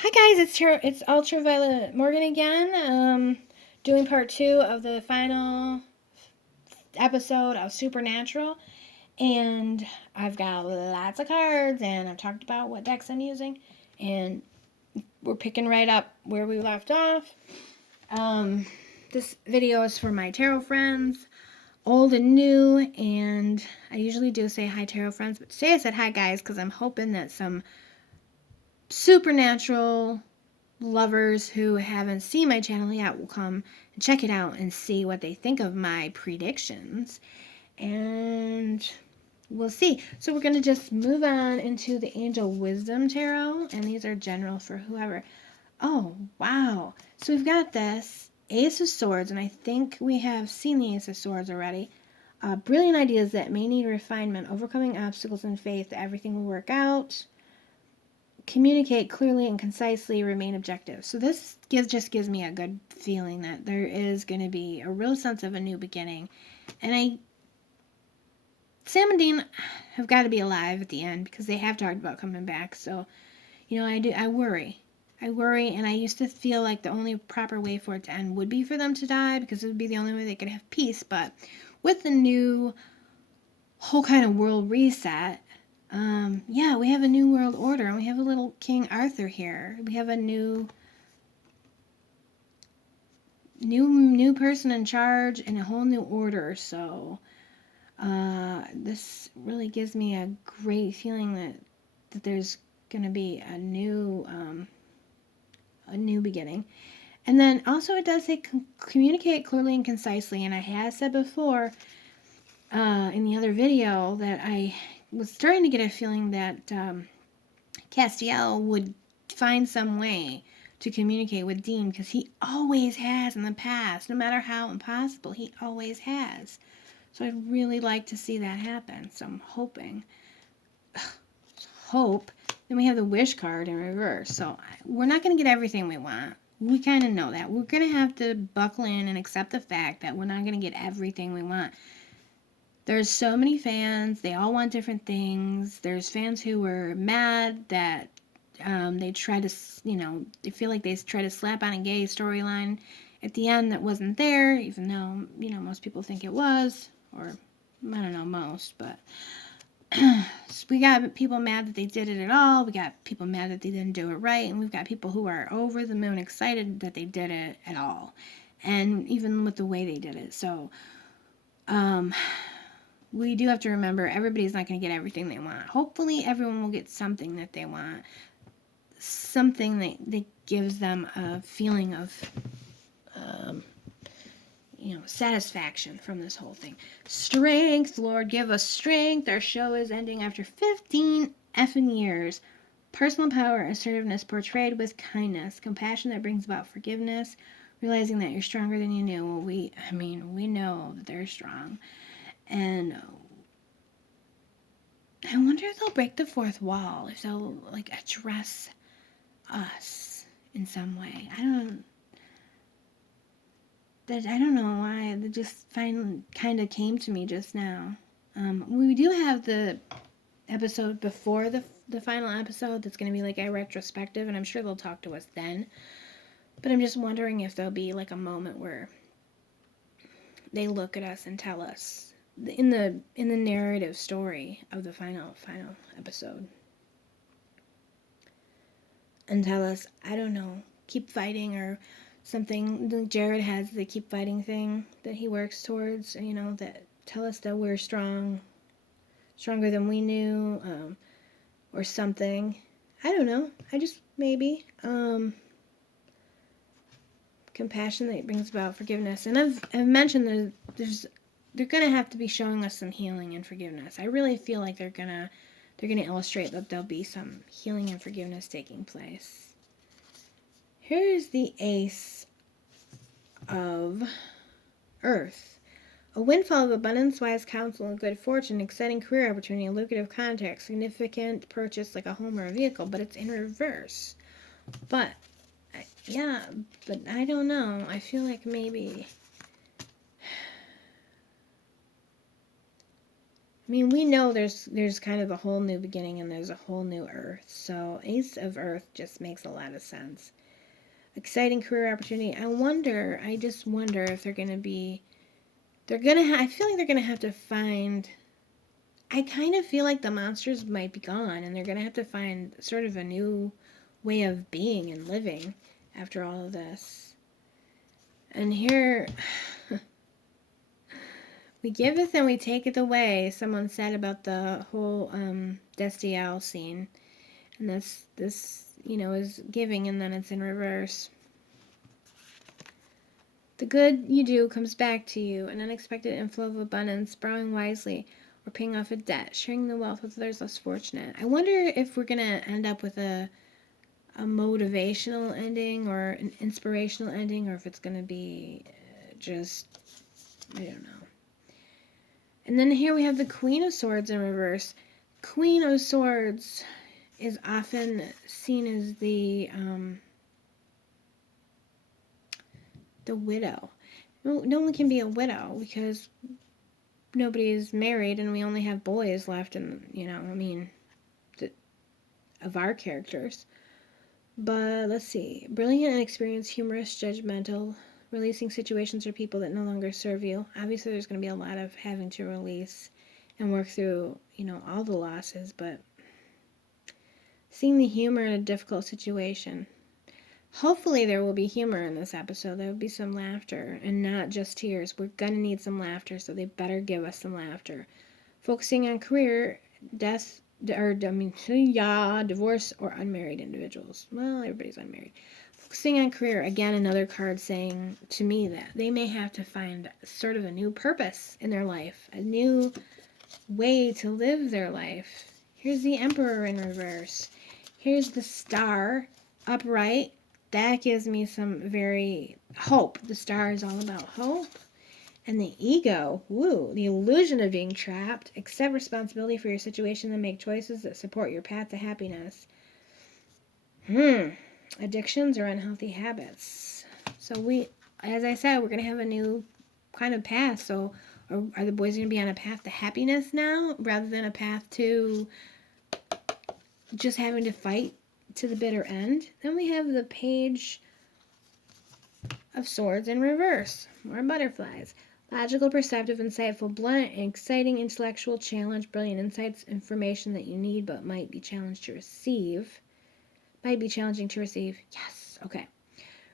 Hi guys, it's Ultraviolet Morgan again. Doing part 2 of the final episode of Supernatural, and I've got lots of cards, and I've talked about what decks I'm using, and we're picking right up where we left off. This video is for my tarot friends, old and new, and I usually do say hi tarot friends, but today I said hi guys because I'm hoping that some supernatural lovers who haven't seen my channel yet will come and check it out and see what they think of my predictions. And we'll see. So we're going to just move on into the Angel Wisdom Tarot. And these are general for whoever. Oh, wow. So we've got this Ace of Swords. And I think we have seen the Ace of Swords already. Brilliant ideas that may need refinement. Overcoming obstacles in faith that everything will work out. Communicate clearly and concisely, remain objective. So this just gives me a good feeling that there is going to be a real sense of a new beginning. And Sam and Dean have got to be alive at the end because they have talked about coming back. So, I worry. I worry, and I used to feel like the only proper way for it to end would be for them to die because it would be the only way they could have peace. But with the new whole kind of world reset, we have a new world order, and we have a little King Arthur here. We have a new person in charge and a whole new order. So this really gives me a great feeling that there's going to be a new beginning. And then also it does say communicate clearly and concisely. And I had said before in the other video that I was starting to get a feeling that Castiel would find some way to communicate with Dean because he always has in the past. No matter how impossible, he always has. So I'd really like to see that happen. So I'm hoping. Hope. Then we have the wish card in reverse. So we're not going to get everything we want. We kind of know that. We're going to have to buckle in and accept the fact that we're not going to get everything we want. There's so many fans. They all want different things. There's fans who were mad that they try to, they feel like they try to slap on a gay storyline at the end that wasn't there, even though, most people think it was. Or, I don't know, most, but we got people mad that they did it at all. We got people mad that they didn't do it right. And we've got people who are over the moon excited that they did it at all. And even with the way they did it. So, we do have to remember everybody's not going to get everything they want. Hopefully everyone will get something that they want. Something that gives them a feeling of, satisfaction from this whole thing. Strength, Lord, give us strength. Our show is ending after 15 effing years. Personal power, assertiveness portrayed with kindness. Compassion that brings about forgiveness. Realizing that you're stronger than you knew. Well, we know that they're strong. And I wonder if they'll break the fourth wall, if they'll address us in some way. I don't know why. It just kind of came to me just now. We do have the episode before the final episode that's going to be a retrospective, and I'm sure they'll talk to us then. But I'm just wondering if there'll be a moment where they look at us and tell us in the narrative story of the final episode and tell us, I don't know, keep fighting or something. Jared has the keep fighting thing that he works towards, that tell us that we're stronger than we knew, or something. I don't know. I just maybe compassion that brings about forgiveness. And I've mentioned they're gonna have to be showing us some healing and forgiveness. I really feel like they're gonna illustrate that there'll be some healing and forgiveness taking place. Here's the Ace of Earth. A windfall of abundance, wise counsel, and good fortune, exciting career opportunity, a lucrative contract, significant purchase like a home or a vehicle, but it's in reverse. But I don't know. I feel like maybe I mean, we know there's kind of a whole new beginning and there's a whole new Earth. So Ace of Earth just makes a lot of sense. Exciting career opportunity. I just wonder if they're going to be, I feel like they're going to have to find, I kind of feel like the monsters might be gone and they're going to have to find sort of a new way of being and living after all of this. And here, we giveth and we taketh away, someone said about the whole Destiel scene. And this, is giving and then it's in reverse. The good you do comes back to you, an unexpected inflow of abundance, borrowing wisely, or paying off a debt, sharing the wealth with others less fortunate. I wonder if we're going to end up with a motivational ending or an inspirational ending, or if it's going to be just, I don't know. And then here we have the Queen of Swords in reverse. Queen of Swords is often seen as the widow. No one can be a widow because nobody is married and we only have boys left and, of our characters. But let's see. Brilliant and experienced, humorous, judgmental, releasing situations or people that no longer serve you. Obviously, there's going to be a lot of having to release and work through, all the losses, but seeing the humor in a difficult situation. Hopefully there will be humor in this episode. There will be some laughter and not just tears. We're going to need some laughter, so they better give us some laughter. Focusing on career, divorce, or unmarried individuals. Well, everybody's unmarried. Focusing on career, again, another card saying to me that they may have to find sort of a new purpose in their life, a new way to live their life. Here's the Emperor in reverse. Here's the Star upright. That gives me some very hope. The Star is all about hope. And the Ego, the illusion of being trapped. Accept responsibility for your situation and make choices that support your path to happiness. Addictions or unhealthy habits. So as I said, we're going to have a new kind of path. So are the boys going to be on a path to happiness now rather than a path to just having to fight to the bitter end? Then we have the Page of Swords in reverse. More butterflies. Logical, perceptive, insightful, blunt, exciting, intellectual, challenge, brilliant insights, information that you need but might be challenged to receive. Might be challenging to receive. Yes. Okay.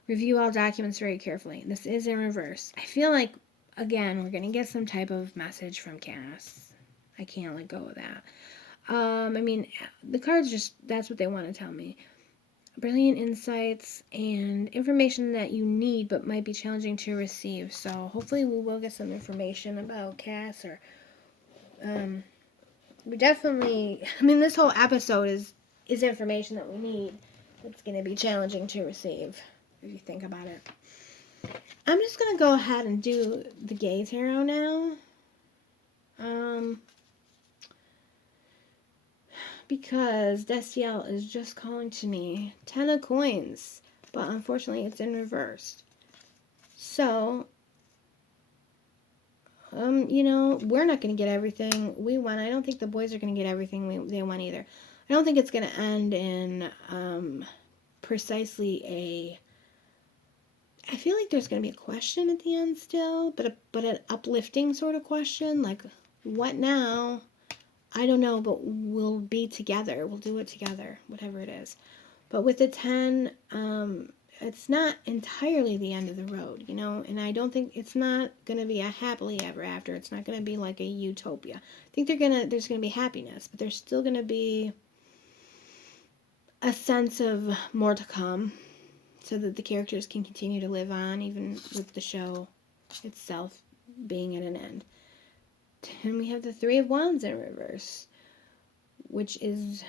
Review all documents very carefully. This is in reverse. I feel like, again, we're going to get some type of message from Cass. I can't let go of that. The cards that's what they want to tell me. Brilliant insights and information that you need but might be challenging to receive. So hopefully we will get some information about Cass or we definitely, this whole episode is information that we need that's going to be challenging to receive if you think about it. I'm just going to go ahead and do the Gay Tarot now. Because Destiel is just calling to me 10 of coins, but unfortunately it's in reverse. So, we're not going to get everything we want. I don't think the boys are going to get everything they want either. I don't think it's going to end in precisely I feel like there's going to be a question at the end still, but an uplifting sort of question, like, what now? I don't know, but we'll be together. We'll do it together, whatever it is. But with the 10, it's not entirely the end of the road, and I don't think it's not going to be a happily ever after. It's not going to be like a utopia. I think there's going to be happiness, but there's still going to be a sense of more to come so that the characters can continue to live on, even with the show itself being at an end. And we have the Three of Wands in reverse, which is,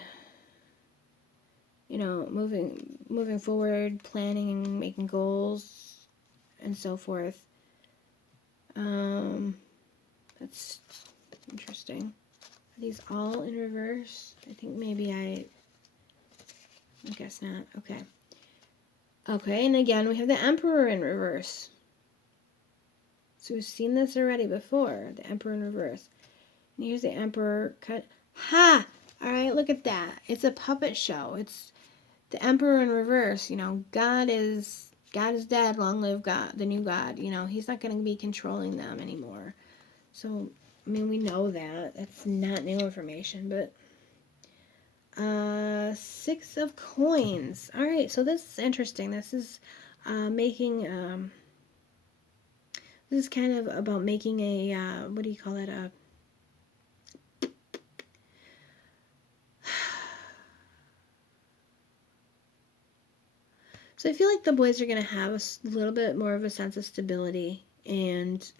moving forward, planning, making goals, and so forth. That's interesting. Are these all in reverse? I think maybe I guess not. Okay. Okay, and again, we have the Emperor in reverse. So we've seen this already before, the Emperor in reverse. Here's the Emperor cut. Ha! Alright, look at that. It's a puppet show. It's the Emperor in reverse. God is dead. Long live God, the new God. He's not going to be controlling them anymore. So, we know that. That's not new information, but 6 of coins. All right, so this is interesting. This is making this is kind of about making a what do you call it? So I feel like the boys are going to have a little bit more of a sense of stability and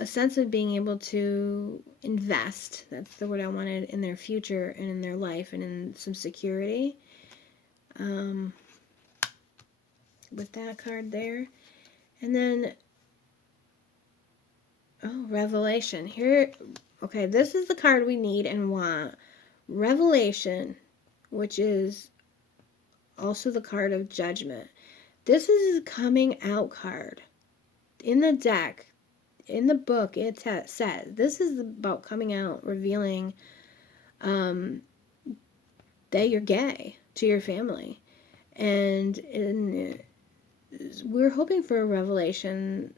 a sense of being able to invest. That's the word I wanted, in their future and in their life and in some security. With that card there. And then, Revelation. Here, okay, this is the card we need and want. Revelation, which is also the card of judgment. This is a coming out card. In the deck, in the book, it says this is about coming out, revealing that you're gay to your family. And we're hoping for a revelation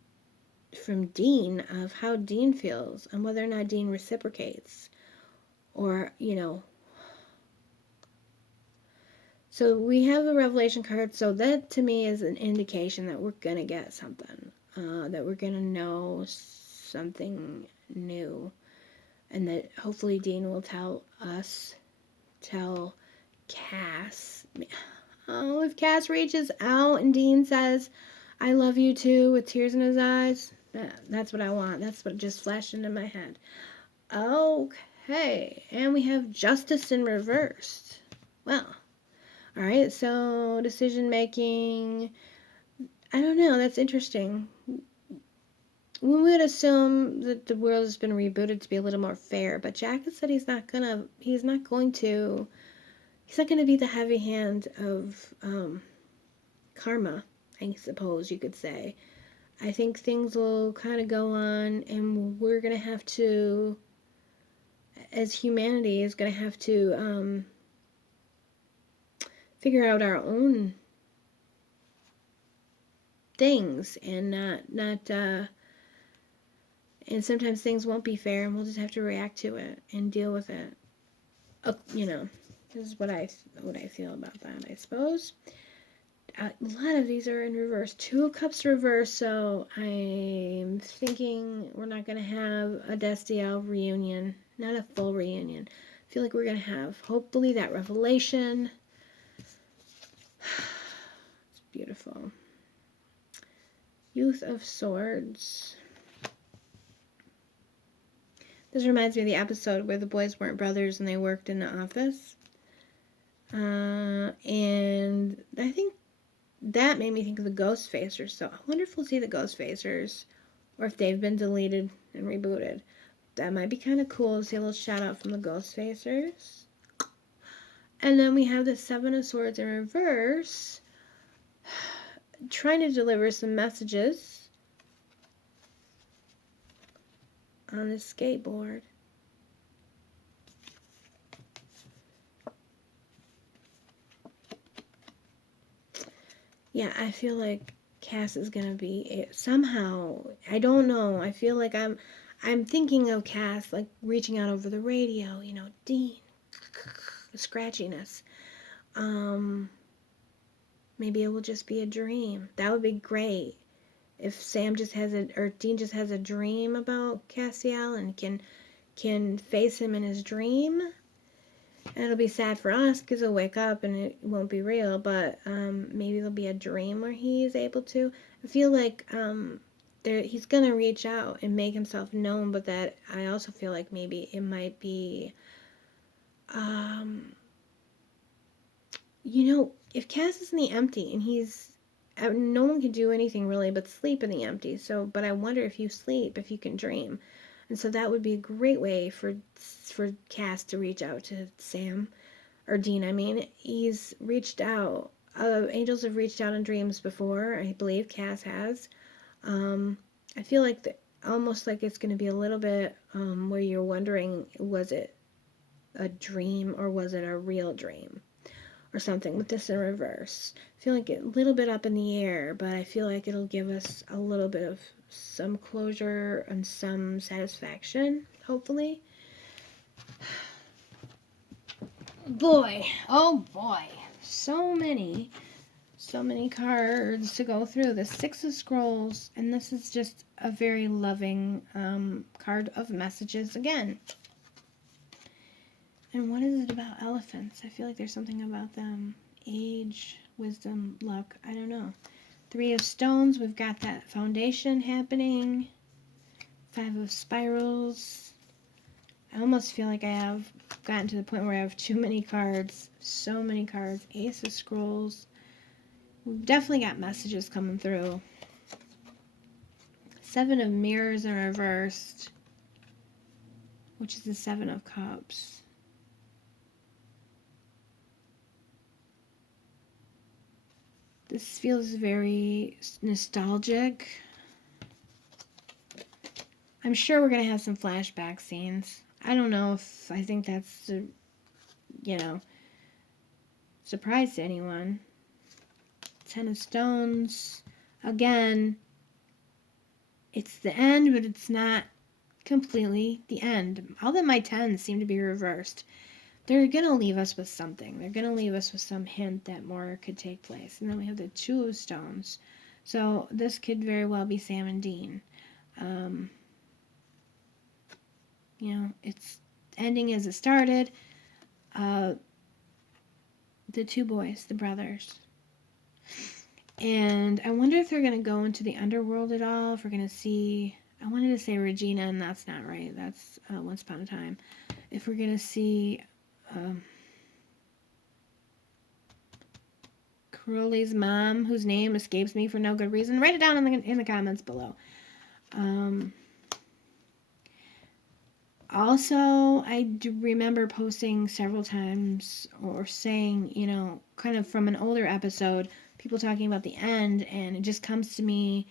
from Dean of how Dean feels and whether or not Dean reciprocates. Or, So we have the Revelation card, so that to me is an indication that we're going to get something. That we're going to know something new. And that hopefully Dean will tell Cass. Oh, if Cass reaches out and Dean says, I love you too, with tears in his eyes, that's what I want. That's what just flashed into my head. Okay, and we have Justice in reversed. Well, alright, so decision making, I don't know, that's interesting. We would assume that the world has been rebooted to be a little more fair, but Jack has said he's not going to be the heavy hand of karma, I suppose you could say. I think things will kind of go on, and we're going to have to, as humanity, is going to have to figure out our own things, and and sometimes things won't be fair, and we'll just have to react to it and deal with it. This is what I feel about that, I suppose. A lot of these are in reverse. 2 of Cups reverse, so I'm thinking we're not going to have a Destiel reunion. Not a full reunion. I feel like we're going to have, hopefully, that revelation. It's beautiful. Youth of Swords. This reminds me of the episode where the boys weren't brothers and they worked in the office. And I think that made me think of the Ghost Facers. So I wonder if we'll see the Ghost Facers or if they've been deleted and rebooted. That might be kind of cool to see a little shout out from the Ghost Facers. And then we have the 7 of Swords in reverse, trying to deliver some messages on the skateboard. Yeah, I feel like Cass is gonna be somehow. I don't know. I feel like I'm thinking of Cass like reaching out over the radio. Dean, the scratchiness. Maybe it will just be a dream. That would be great. If Dean just has a dream about Castiel and can face him in his dream. And it'll be sad for us because he'll wake up and it won't be real, but maybe there'll be a dream where he's able to. I feel like he's going to reach out and make himself known, but that I also feel like maybe it might be, if Cass is in the empty and no one can do anything really but sleep in the empty. So, but I wonder if you sleep, if you can dream. And so that would be a great way for Cass to reach out to Sam, or Dean, I mean. He's reached out. Angels have reached out in dreams before. I believe Cass has. I feel like almost like it's going to be a little bit where you're wondering, was it a dream or was it a real dream or something with this in reverse. I feel like a little bit up in the air, but I feel like it'll give us a little bit of some closure and some satisfaction, hopefully. Boy, oh boy, so many cards to go through. The Six of Scrolls, and this is just a very loving card of messages again. And what is it about elephants? I feel like there's something about them. Age, wisdom, luck, I don't know. Three of Stones, we've got that foundation happening. Five of Spirals. I almost feel like I have gotten to the point where I have too many cards. So many cards. Ace of Scrolls. We've definitely got messages coming through. Seven of Mirrors in reversed, which is the Seven of Cups. This feels very nostalgic. I'm sure we're going to have some flashback scenes. I don't know if I think that's, surprise to anyone. Ten of Stones. Again, it's the end, but it's not completely the end. All that my tens seem to be reversed. They're going to leave us with something. They're going to leave us with some hint that more could take place. And then we have the Two of Stones. So this could very well be Sam and Dean. It's ending as it started. The two boys, the brothers. And I wonder if they're going to go into the underworld at all. If we're going to see... I wanted to say Regina, and that's not right. That's Once Upon a Time. If we're going to see... Crowley's mom, whose name escapes me for no good reason. Write it down in the comments below. Also, I do remember posting several times or saying, kind of from an older episode, people talking about the end, and it just comes to me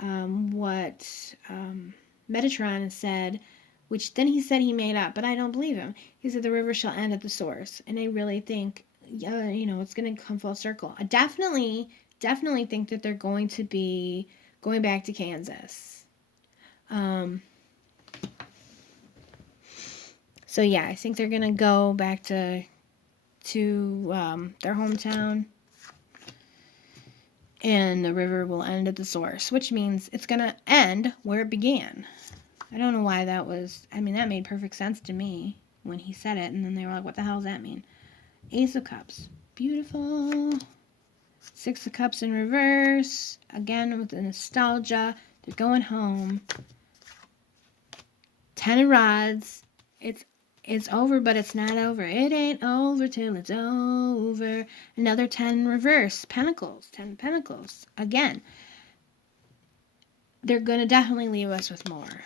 what Metatron said, which then he said he made up, but I don't believe him. He said the river shall end at the source, and I really think, it's going to come full circle. I definitely think that they're going to be going back to Kansas. So yeah, I think they're going to go back to their hometown, and the river will end at the source, which means it's going to end where it began. I don't know why that was... that made perfect sense to me when he said it, and then they were like, what the hell does that mean? Ace of Cups. Beautiful. Six of Cups in reverse. Again, with the nostalgia. They're going home. Ten of Rods. It's over, but it's not over. It ain't over till it's over. Another 10 reverse. Pentacles. 10 Pentacles. Again, they're going to definitely leave us with more.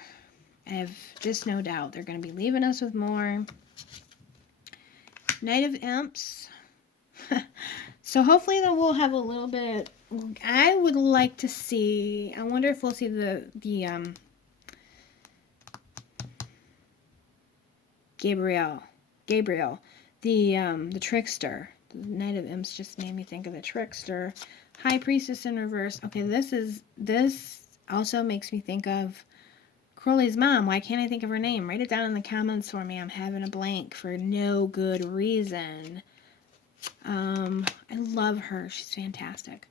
I have just no doubt. They're going to be leaving us with more. Knight of Imps. So hopefully that we'll have a little bit... I would like to see... I wonder if we'll see the Gabriel, the trickster. The Knight of Imps just made me think of the trickster. High Priestess in reverse. Okay, this also makes me think of Crowley's mom. Why can't I think of her name? Write it down in the comments for me. I'm having a blank for no good reason. I love her. She's fantastic.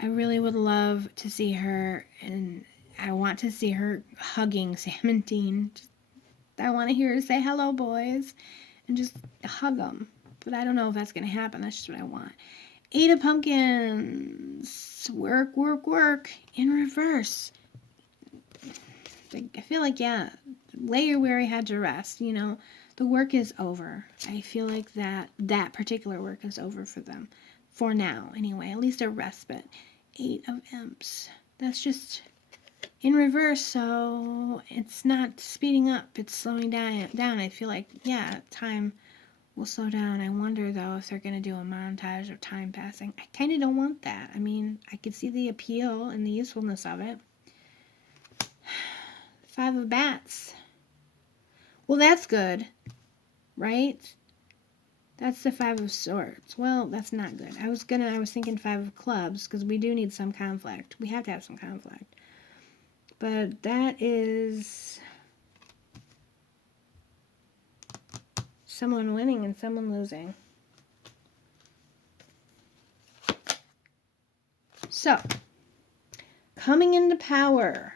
I really would love to see her, and I want to see her hugging Sam and Dean. I want to hear her say, hello, boys, and just hug them. But I don't know if that's going to happen. That's just what I want. Eight of Pumpkins. Work, work, work. In reverse. I feel like, yeah, lay your weary head to rest. The work is over. I feel like that particular work is over for them. For now, anyway. At least a respite. Eight of Imps. That's just... in reverse, so it's not speeding up, it's slowing down. I feel like, yeah, time will slow down. I wonder, though, if they're going to do a montage of time passing. I kind of don't want that. I could see the appeal and the usefulness of it. Five of bats. Well, that's good, right? That's the Five of Swords. Well, that's not good. I was thinking Five of Clubs, because we do need some conflict. We have to have some conflict. But that is someone winning and someone losing. So, coming into power.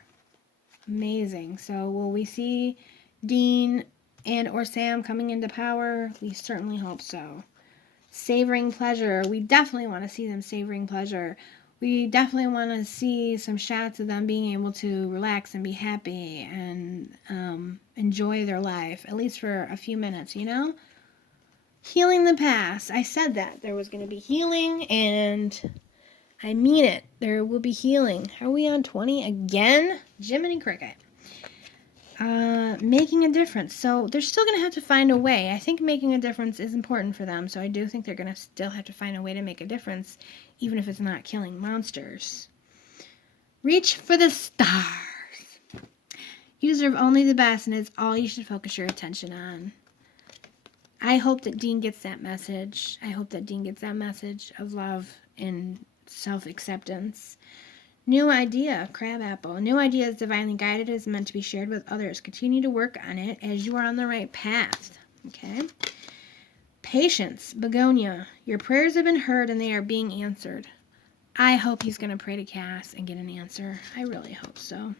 Amazing. So, will we see Dean and or Sam coming into power? We certainly hope so. Savoring pleasure. We definitely want to see them savoring pleasure. We definitely want to see some shots of them being able to relax and be happy and enjoy their life, at least for a few minutes, you know? Healing the past. I said that there was going to be healing, and I mean it. There will be healing. Are we on 20 again? Jiminy Cricket. Making a difference. So they're still going to have to find a way. I think making a difference is important for them. So I do think they're going to still have to find a way to make a difference, even if it's not killing monsters. Reach for the stars. You deserve only the best, and it's all you should focus your attention on. I hope that Dean gets that message. I hope that Dean gets that message of love and self-acceptance. New idea, crabapple. New idea is divinely guided, is meant to be shared with others. Continue to work on it as you are on the right path. Okay? Patience, begonia. Your prayers have been heard and they are being answered. I hope he's going to pray to Cass and get an answer. I really hope so.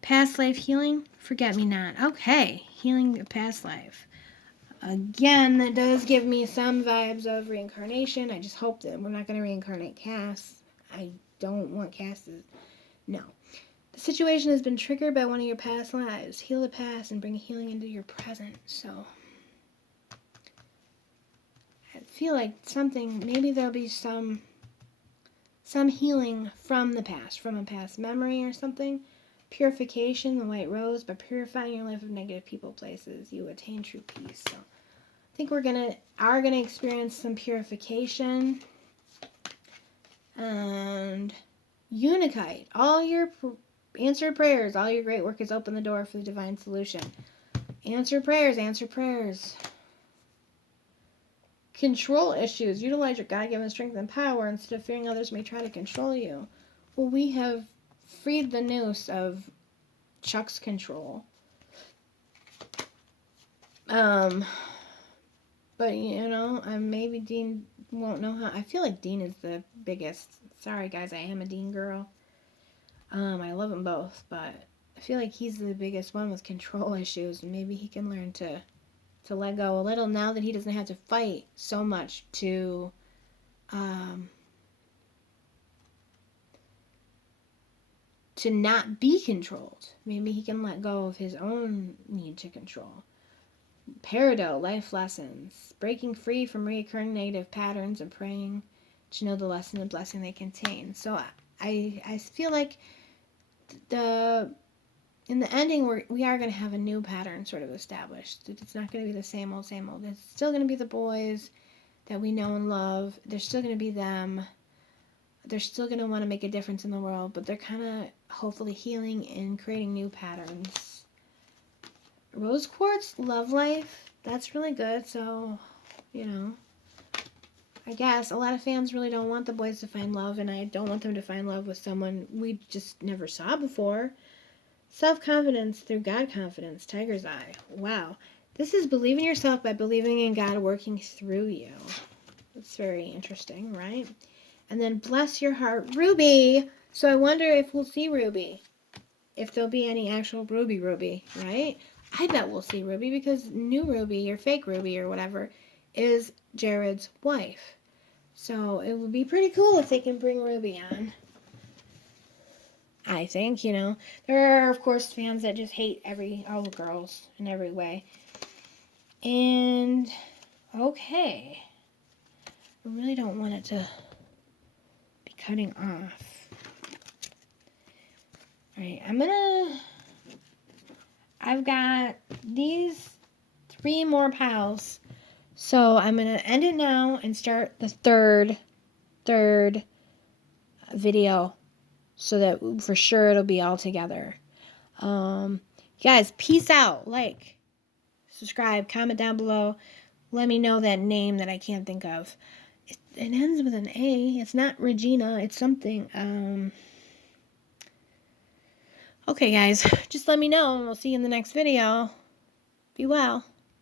Past life healing, forget me not. Okay, healing a past life. Again, that does give me some vibes of reincarnation. I just hope that we're not going to reincarnate Cass. I don't want Cass to... No. The situation has been triggered by one of your past lives. Heal the past and bring healing into your present. So, I feel like something... Maybe there'll be some healing from the past. From a past memory or something. Purification, the white rose. By purifying your life of negative people, places, you attain true peace. So, I think we're gonna experience some purification. And Unikite. All your answered prayers, all your great work has opened the door for the divine solution. Answer prayers, answer prayers. Control issues. Utilize your God-given strength and power instead of fearing others may try to control you. Well, we have freed the noose of Chuck's control. But, you know, maybe Dean won't know how. I feel like Dean is the biggest. Sorry, guys, I am a Dean girl. I love them both, but I feel like he's the biggest one with control issues. Maybe he can learn to let go a little now that he doesn't have to fight so much to not be controlled. Maybe he can let go of his own need to control. Peridot, life lessons. Breaking free from recurring negative patterns and praying to know the lesson and blessing they contain. So I feel like in the ending we are going to have a new pattern sort of established. It's not going to be the same old, same old. It's still going to be the boys that we know and love. They're still going to be them. They're still going to want to make a difference in the world, but they're kind of hopefully healing and creating new patterns. Rose quartz, love life, that's really good. So, you know, I guess a lot of fans really don't want the boys to find love, and I don't want them to find love with someone we just never saw before. Self-confidence through God confidence, tiger's eye. Wow. This is believing yourself by believing in God working through you. That's very interesting, right? And then bless your heart, Ruby. So I wonder if we'll see Ruby. If there'll be any actual Ruby, right? I bet we'll see Ruby because new Ruby or fake Ruby or whatever is Jared's wife. So it would be pretty cool if they can bring Ruby on. I think, you know. There are, of course, fans that just hate all the girls in every way. And, okay. I really don't want it to be cutting off. Alright, I've got these 3 more pals. So I'm going to end it now and start the third video so that for sure it'll be all together. Guys, peace out. Like, subscribe, comment down below. Let me know that name that I can't think of. It ends with an A. It's not Regina. It's something. Okay, guys. Just let me know, and we'll see you in the next video. Be well.